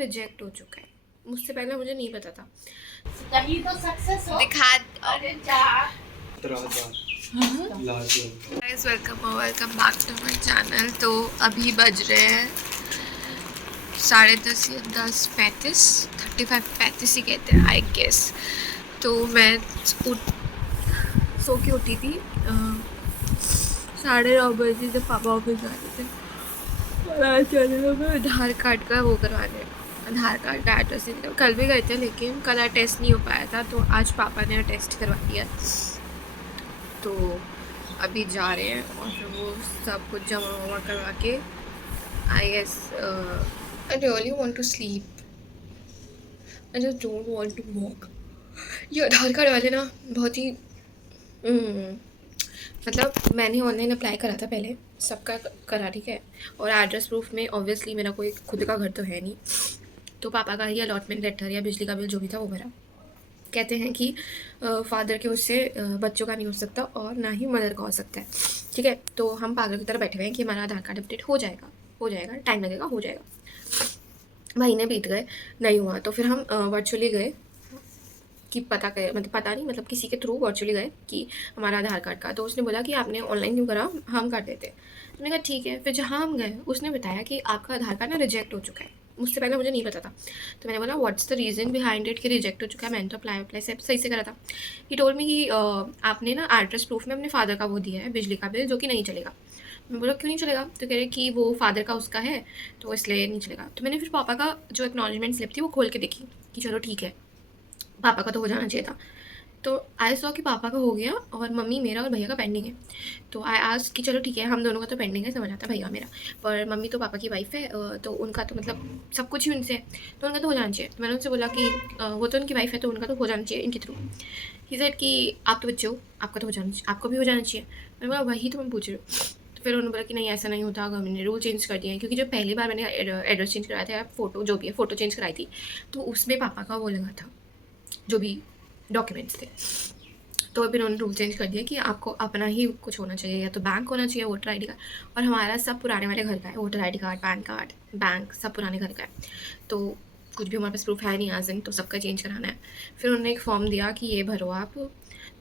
Reject हो चुका है। मुझसे पहले मुझे नहीं पता था। कहीं तो सक्सेस हो। दिखा। अरे जा guys welcome back to my channel. तो अभी बज रहे हैं 10:30 या 10:35 35 ही कहते हैं आई गेस। तो मैं सो के उठी थी 9:30 बजे जब पापा ऑफिस जा रहे थे। और आज चले मैं आधार कार्ड का वो करवाने, आधार कार्ड का एड्रेस नहीं। कल भी गए थे लेकिन कल टेस्ट नहीं हो पाया था, तो आज पापा ने टेस्ट करवा दिया। तो अभी जा रहे हैं और फिर वो सब कुछ जमा वमा करवा के I guess I really want to sleep, I just don't want to walk. ये आधार कार्ड वाले ना बहुत ही मतलब मैंने ऑनलाइन अप्लाई करा था पहले, सबका करा, ठीक है। और एड्रेस प्रूफ में ऑब्वियसली मेरा कोई खुद का घर तो है नहीं, तो पापा का ही अलॉटमेंट लेटर या बिजली का बिल जो भी था वो भरा। कहते हैं कि फादर के उससे बच्चों का नहीं हो सकता और ना ही मदर का हो सकता है, ठीक है। तो हम पागल की तरह बैठे हुए हैं कि हमारा आधार कार्ड अपडेट हो जाएगा, टाइम लगेगा, हो जाएगा। महीने बीत गए, नहीं हुआ। तो फिर हम वर्चुअली गए कि पता करें, मतलब पता नहीं, मतलब किसी के थ्रू वर्चुअली गए कि हमारा आधार कार्ड का। तो उसने बोला कि आपने ऑनलाइन क्यों करा, हम कर देते। मैंने कहा ठीक है। फिर जहाँ हम गए उसने बताया कि आपका आधार कार्ड ना रिजेक्ट हो चुका है। मुझसे पहले मुझे नहीं पता था, तो मैंने बोला what's the reason behind it कि रिजेक्ट हो चुका है, मैंने तो अप्लाई सब सही से करा था। ही टोल्ड मी कि आपने ना एड्रेस प्रूफ में अपने फादर का वो दिया है, बिजली का बिल, जो कि नहीं चलेगा। मैं बोला क्यों नहीं चलेगा? तो कह रहे कि वो फादर का उसका है तो इसलिए नहीं चलेगा। तो मैंने फिर पापा का जो एक्नॉलेजमेंट स्लिप थी वो खोल के देखी कि चलो ठीक है, पापा का तो हो जाना चाहिए था। तो आई सॉ कि पापा का हो गया और मम्मी मेरा और भैया का पेंडिंग है। तो आई आस्क्ड कि चलो ठीक है, हम दोनों का तो पेंडिंग है, समझ आता भैया मेरा, पर मम्मी तो पापा की वाइफ है, तो उनका तो मतलब सब कुछ ही उनसे है, तो उनका तो हो जाना चाहिए। तो मैंने उनसे बोला कि वो तो उनकी वाइफ है तो उनका तो हो जाना चाहिए इनके थ्रू। ही सेड कि आप तो बच्चे हो, आपका तो हो जाना चाहिए, आपको भी हो जाना चाहिए। मैंने बोला वही तो मैं पूछ रही हूँ। तो फिर उन्होंने बोला कि नहीं ऐसा नहीं होता, गवर्नमेंट ने रूल चेंज कर दिया है। क्योंकि जब पहली बार मैंने एड्रेस चेंज कराया था, फ़ोटो जो भी है फ़ोटो चेंज कराई थी, तो उसमें पापा का वो लगा था, जो भी डॉक्यूमेंट्स थे। तो फिर उन्होंने रूल चेंज कर दिया कि आपको अपना ही कुछ होना चाहिए, या तो बैंक होना चाहिए, वोटर आईडी कार्ड। और हमारा सब पुराने वाले घर का है, voter ID card, pan card, bank, सब पुराने घर का है। तो कुछ भी हमारे पास प्रूफ है नहीं आज दिन, तो सबका चेंज कराना है। फिर उन्होंने एक फॉर्म दिया कि ये भरो आप,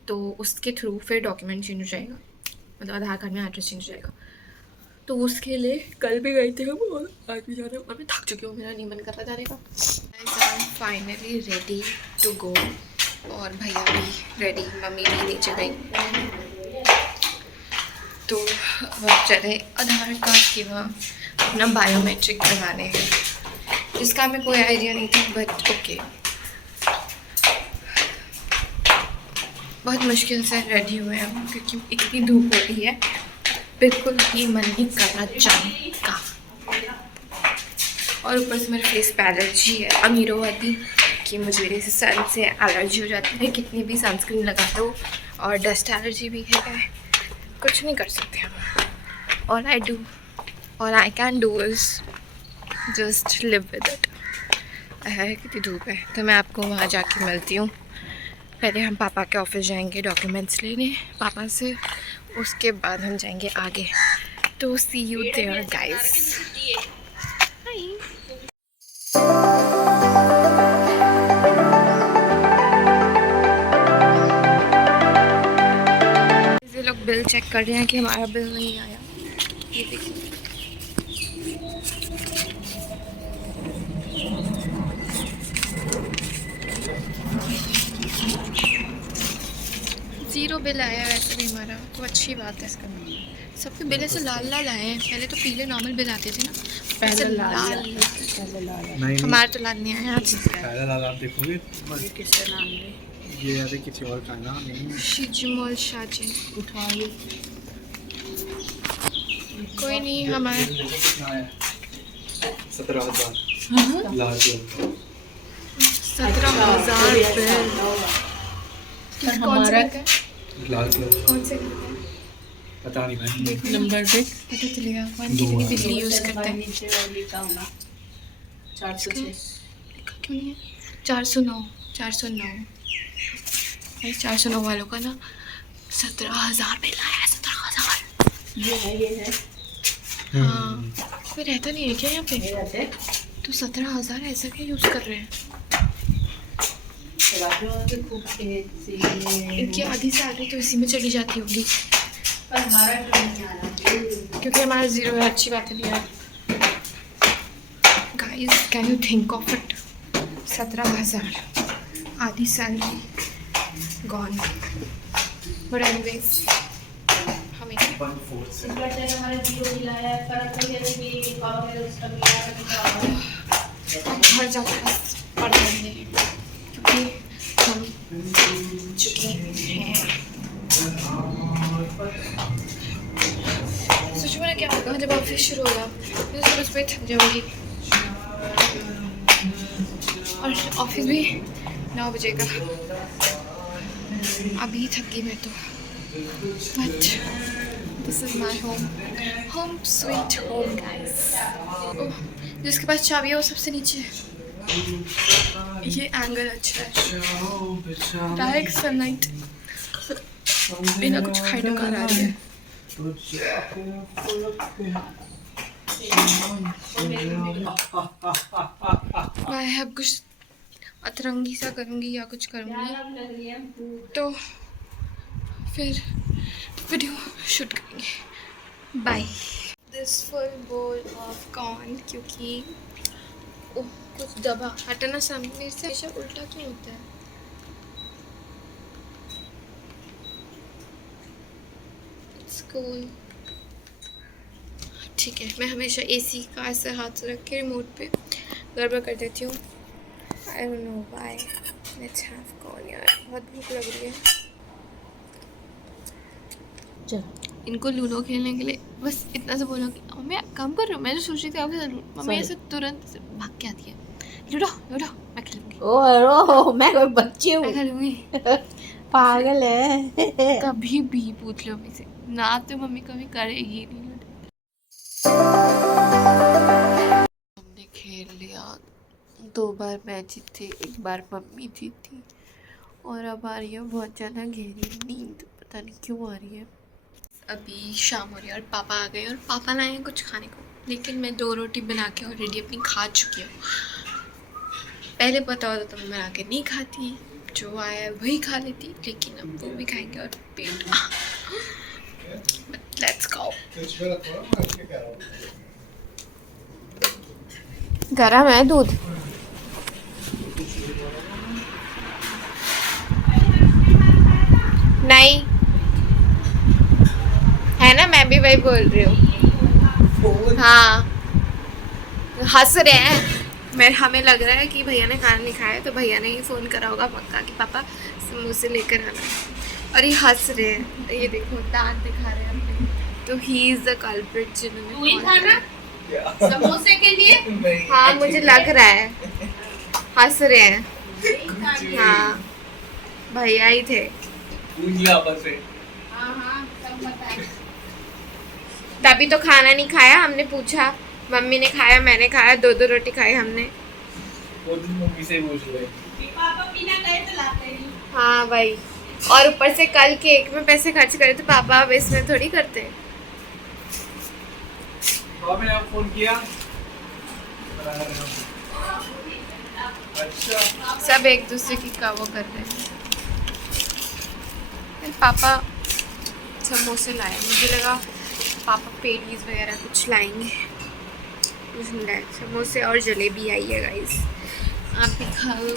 तो उसके थ्रू फिर डॉक्यूमेंट चेंज हो जाएगा, मतलब आधार कार्ड में एड्रेस चेंज हो जाएगा। तो उसके लिए कल भी गए थे हम और आज भी जा रहे हैं, और मैं थक चुकी हूँ, मेरा नहीं मन कर रहा जाने का। I am finally ready to go, और भैया भी रेडी, मम्मी भी नीचे गई। तो अब चले आधार कार्ड की वहाँ अपना बायोमेट्रिक करवाने, जिसका हमें कोई आइडिया नहीं था, बट ओके। बहुत मुश्किल से रेडी हुए हम क्योंकि इतनी धूप हो रही है, बिल्कुल ही मन नहीं कर रहा जाने का। और ऊपर से मेरे फेस पे एलर्जी है, अमीरों वाली, कि मुझे सन से एलर्जी हो जाती है, कितनी भी सनस्क्रीन लगा लो, और डस्ट एलर्जी भी है, कुछ नहीं कर सकते हम। All I can do is just live with it. है कितनी धूप है, तो मैं आपको वहाँ जाके मिलती हूँ। पहले हम पापा के ऑफिस जाएंगे डॉक्यूमेंट्स लेने पापा से, उसके बाद हम जाएंगे आगे। तो सी यू देयर गाइस। ये लोग बिल चेक कर रहे हैं कि हमारा बिल नहीं आया। ये देखिए, ज़ीरो बिल आया है। वैसे भी हमारा तो अच्छी बात है इसका। सबके बिल ऐसे लाल लाल आए हैं, पहले तो पीले नॉर्मल बिल आते थे ना, पहले लाल। हमारे तो लाल नहीं आया आज। पहले लाल आप देखोगे, किसका नाम ले? ये याद है किसी और का नाम नहीं। शिजमोल शाजिन उठाइए। कोई नहीं, हमारे 17,000 लाल 17,000 बिल। कौन से घर का है? लाल कलर कौन से घर का है? पता नहीं मैंने। नंबर देख, पता चलेगा कौन कितनी बिजली यूज़ करता है। नीचे वाली का होगा 406। लिखा क्यों नहीं है? 409 भाई 409 वालों का ना 17,000 बिल आया है। 17,000। ये है हाँ, कोई रहता नहीं है क्या यहाँ पे? ये रहते। तो तो 17,000 ऐसा क्या यूज़ कर रहे हैं? इनकी आधी सैलरी तो इसी में चली जाती होगी, क्योंकि हमारा ज़ीरो है। अच्छी बात नहीं है guys, can you think of it? 17,000 आधी सैलरी गॉन। बट एनीवेज हमें घर जाकर पढ़ लेंगे, क्योंकि हम चुके हैं। सोच में क्या होगा जब ऑफिस शुरू होगा, मैं तो उस पर थक जाऊँगी। और ऑफिस भी 9 बजे का, अभी थकी मैं तो। But this is my home, home sweet home guys. जिसके पास चाबी है वो सबसे नीचे है। ये एंगल अच्छा है, डायरेक्ट सनलाइट बिना कुछ खाए डकार आ रही है। मैं अब कुछ अतरंगी सा करूँगी या कुछ करूँगी तो फिर वीडियो शूट करेंगे। Bye. This full bowl of corn, क्योंकि ओह कुछ दबा हटना सामने मेरे से। हमेशा उल्टा क्यों होता है? It's cool. ठीक है, मैं हमेशा एसी का ऐसे हाथ रख के रिमोट पे गड़बड़ कर देती हूँ। I don't know why. Let's have corn यार, बहुत भूख लग रही है। चलो इनको लूडो खेलने के लिए बस इतना सा बोलो कि मम्मी काम कर रही हूँ। मैं जो सोच रही थी आपसे मम्मी ऐसे तुरंत से भाग के आती है, लूडो लूडो मैं खेलूँगी, ओ मैं कोई बच्ची मैं हूँ, खेलूँगी। पागल है। कभी भी पूछ लो मुझसे ना, तो मम्मी कभी करेगी नहीं लूडो। हमने खेल लिया, 2 बार मैं जीती, 1 बार मम्मी जीती, और अब आ रही है बहुत ज़्यादा गहरी नींद। पता नहीं क्यों आ रही है। अभी शाम हो रही है और पापा आ गए और पापा लाए हैं कुछ खाने को, लेकिन मैं 2 रोटी बना के ऑलरेडी अपनी खा चुकी हूँ। पहले पता होता तो मैं बना के नहीं खाती, जो आया है वही खा लेती, लेकिन अब वो भी खाएंगे और पेट। Let's go. गरम है दूध। नहीं है ना, मैं भी वही बोल रही हूँ। हाँ हंस रहे हैं। मैं हमें लग रहा है कि भैया ने खाना नहीं खाया, तो भैया ने ही फ़ोन करा होगा पक्का कि पापा समोसे लेकर आना, और ये हंस रहे हैं। ये देखो दांत दिखा रहे हैं अपने। तो ही इज़ द कल्प्रिट जिन्होंने call करा। समोसे के लिए। हाँ मुझे लग रहा है, हंस रहे हैं। हाँ भैया ही थे। तभी तो खाना नहीं खाया, हमने पूछा, मम्मी ने खाया, मैंने खाया, 2 रोटी खाई हमने। मम्मी से पूछ ले। पापा बिना कहे तो लाते नहीं। हाँ भाई, और ऊपर से कल केक में पैसे खर्च करे तो पापा अब इसमें थोड़ी करते। मैंने आप फोन किया। अच्छा। सब एक दूसरे की का वो कर रहे हैं। पापा समोसे लाए, मुझे लगा पापा पेटीज वगैरह कुछ लाएंगे, समोसे और जलेबी आई है गाइस। आप भी खाओ।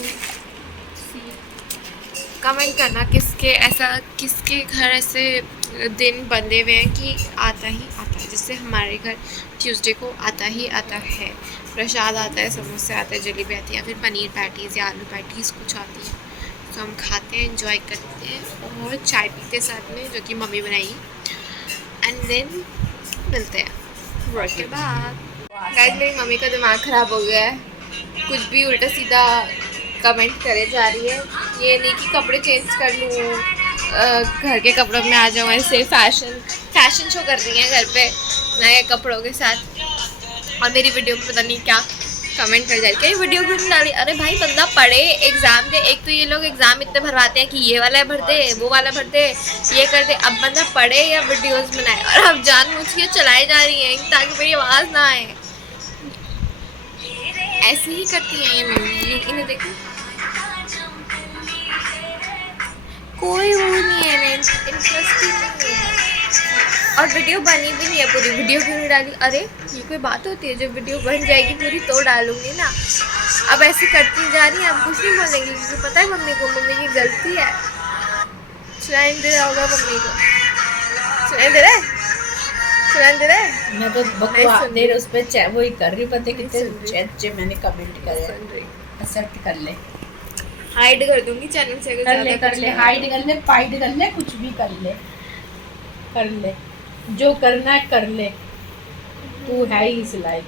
कमेंट करना किसके घर ऐसे दिन बंधे हुए हैं कि आता ही आता है। जैसे हमारे घर ट्यूसडे को आता ही आता है, प्रसाद आता है, समोसे आते हैं, जलेबी आती है, या फिर पनीर पैटीज़ या आलू पैटीज़ कुछ आती है, तो हम खाते हैं, एंजॉय करते हैं और चाय पीते साथ में, जो कि मम्मी बनाएगी। एंड देन मिलते हैं वर्क के बाद। गाइस मेरी मम्मी का दिमाग ख़राब हो गया है, कुछ भी उल्टा सीधा कमेंट करे जा रही है। ये नहीं कि कपड़े चेंज कर लूँ, घर के कपड़ों में आ जाऊँ, ऐसे फैशन शो कर रही हैं घर पे नए कपड़ों के साथ। और मेरी वीडियो में पता नहीं क्या कमेंट कर जा रही है, वीडियो क्यों डाली। अरे भाई बंदा पढ़े, एग्ज़ाम दे। एक तो ये लोग एग्ज़ाम इतने भरवाते हैं कि ये वाला भर दे, वो वाला भर दे, ये कर दे। अब बंदा पढ़े या वीडियोस बनाए, और अब जानबूझ के चलाई जा रही है ताकि मेरी आवाज़ ना आए। ऐसे ही करती हैं ये मम्मी, इन्हें देखो कोई वो नहीं है, इंटरेस्टिंग नहीं है। और वीडियो बनी भी नहीं है पूरी, वीडियो क्यों नहीं डाली? अरे ये कोई बात होती है? जब वीडियो बन जाएगी पूरी तो डालूंगी ना। अब ऐसे करती जा रही है, अब कुछ नहीं बोलेंगी क्योंकि पता है मम्मी को मम्मी की गलती है। सुनाई दे रहा होगा मम्मी को, सुनाई दे रहा है, सुनाई दे रहा है। मैं तो नहीं बकवास सुन देर उस पे वो ही कर रही, पता नहीं कितने सुन रही। अच्छे मैंने कमेंट करे, सुन रही। एक्सेप्ट कर ले, हाइड कर दूंगी चैनल से अगर कर ले, ज़्यादा कर कुछ ले, नहीं हाइड कर ले, फाइड कर ले, कुछ भी कर ले, कर ले, जो करना है कर ले, तू है ही इस लाइक।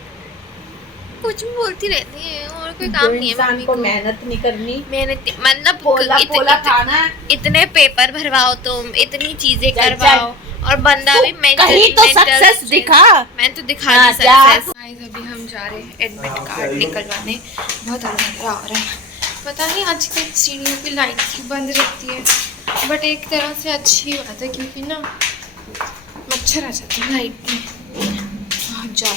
कुछ भी बोलती रहती है और कोई जो काम नहीं है इंसान मम्मी को को। मेहनत नहीं करनी, मेहनत मतलब पोला पोला खाना है, इतने पेपर भरवाओ तुम, इतनी चीजें चल, करवाओ और बंदा भी कहीं तो सक्सेस दिखा। मैं तो दिखा हाँ, दी जा। सक्सेस। गाइस अभी हम जा रहे हैं एडमिट कार्ड निकलवाने, बहुत अंधेरा हो रहा है। पता नहीं आजकल सीढ़ियों की लाइट क्यों बंद रहती है, बट एक तरह से अच्छी बात है क्योंकि ना मच्छर आ जाते हैं लाइट में। हाँ जाओ,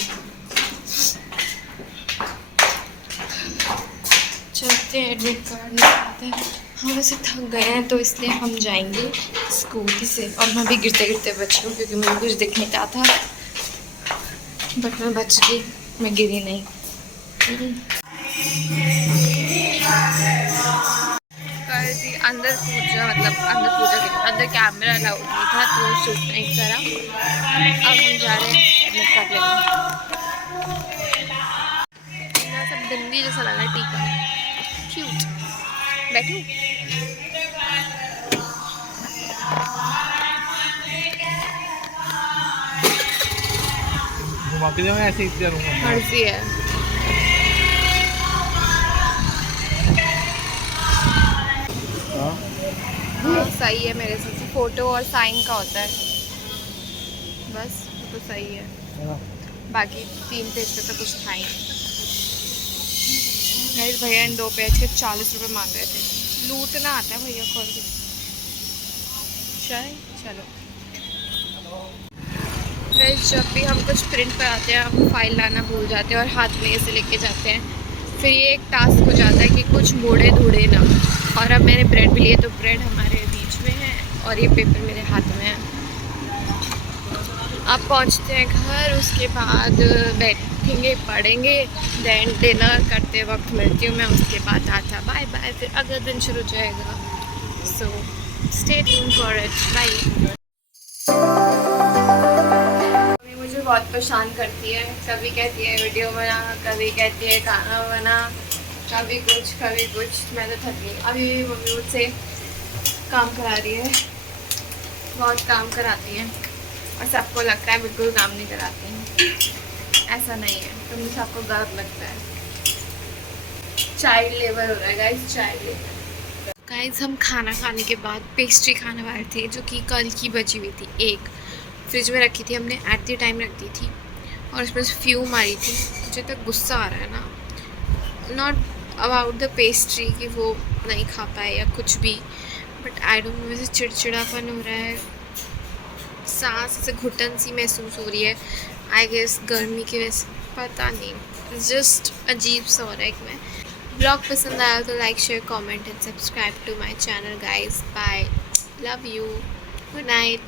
चलते हैं एडमिट कार्ड निकलवाते हैं। हम वैसे थक गए हैं तो इसलिए हम जाएंगे स्कूटी से। और मैं भी गिरते गिरते बच गई क्योंकि मुझे कुछ दिख नहीं रहा था, बट मैं बच गई, मैं गिरी नहीं। जी अंदर पूजा, मतलब अंदर पूजा के अंदर कैमरा अलाउड नहीं था तो शूट नहीं करा। अब हम जा रहे हैं एडमिट कार्ड लेने। सब बिंदी जैसा लग रहा है, टीका क्यूट। बैठूं? घुमा के जाऊँ ऐसे ही करूँगा। मर्जी है। हाँ सही है मेरे हिसाब से, फोटो और साइन का होता है बस, तो सही है। बाकी 3 पेज पे तो कुछ था ही नहीं। गाइस भैया इन 2 पेज के 40 रुपये मांग रहे थे। लूटना आता है भैया को। चलो गाइस जब भी हम कुछ प्रिंट कराते हैं हम फाइल लाना भूल जाते हैं और हाथ में ऐसे लेके जाते हैं, फिर ये एक टास्क हो जाता है कि कुछ मोड़े धूड़े ना। और अब मैंने ब्रेड भी लिए तो ब्रेड हमारे बीच में है और ये पेपर मेरे हाथ में है। अब पहुंचते हैं घर, उसके बाद बैठेंगे पढ़ेंगे, देन डिनर करते वक्त मिलती हूँ मैं, उसके बाद टाटा बाय बाय, फिर अगला दिन शुरू हो जाएगा। So stay tuned for it, bye. मुझे बहुत परेशान करती है, कभी कहती है वीडियो बना, कभी कहती है खाना बना, कभी कुछ कभी कुछ। मैं तो थक गई। अभी मम्मी मुझसे काम करा रही है, बहुत काम कराती है और सबको लगता है बिल्कुल काम नहीं कराती हैं। ऐसा नहीं है, तो मुझे सबको गलत लगता है। चाइल्ड लेबर हो रहा है गाइस, चाइल्ड लेबर। गाइस हम खाना खाने के बाद पेस्ट्री खाने वाले थे जो कि कल की बची हुई थी, एक फ्रिज में रखी थी हमने, एट द टाइम रख दी थी और उसमें से फ्यूम आ रही थी। मुझे तक गुस्सा आ रहा है ना, नॉट अबाउट द पेस्ट्री कि वो नहीं खा पाए या कुछ भी, बट आई डोंट नो, वैसे चिड़चिड़ापन हो रहा है, सांस ऐसे घुटन सी महसूस हो रही है, आई गेस गर्मी की वजह से, पता नहीं, जस्ट अजीब सा हो रहा है। मैं ब्लॉग पसंद आया तो like share comment and subscribe to my channel guys. Bye, love you, good night.